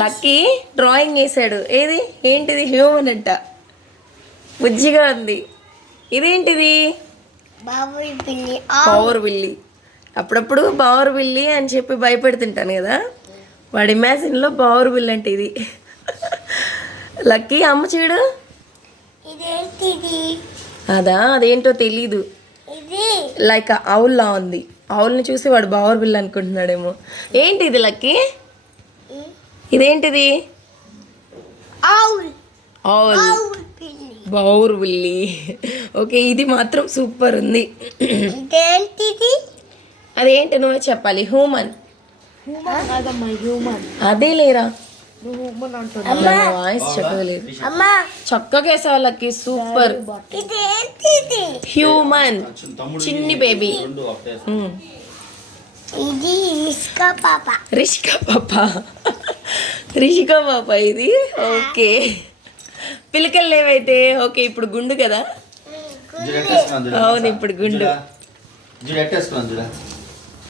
Lucky drawing వేసాడు. ఏది ఏంటిది? హ్యూమన్ అంట, బుజ్జిగా ఉంది. ఇదేంటిది? పవర్ బిల్లి. అప్పుడప్పుడు పవర్ బిల్లి అని చెప్పి భయపెడుతుంటాను కదా, వాడి ఇమాజిన్లో పవర్ బిల్లి అంటే ఇది. లక్కీ అమ్మ చూడు. అదేంటో తెలీదు, లైక్ ఆవుల్లా ఉంది. ఆవుల్ని చూసి వాడు పవర్ బిల్లి అనుకుంటున్నాడేమో. ఏంటిది లక్కీ? ఇదేంటిది? పవర్ బిల్లి. ఓకే, ఇది మాత్రం సూపర్ ఉంది. అదేంటి నువ్వే చెప్పాలి. హ్యూమన్. అదే లేరా, వాయిస్ చెప్పలేదు. చక్కగా వేసావు లక్కీ, సూపర్. హ్యూమన్, చిన్ని బేబీ. రిషికా పాప ఇది. ఓకే, పిలకలు లేవైతే. ఓకే, ఇప్పుడు గుండు కదా. అవును, ఇప్పుడు గుండు.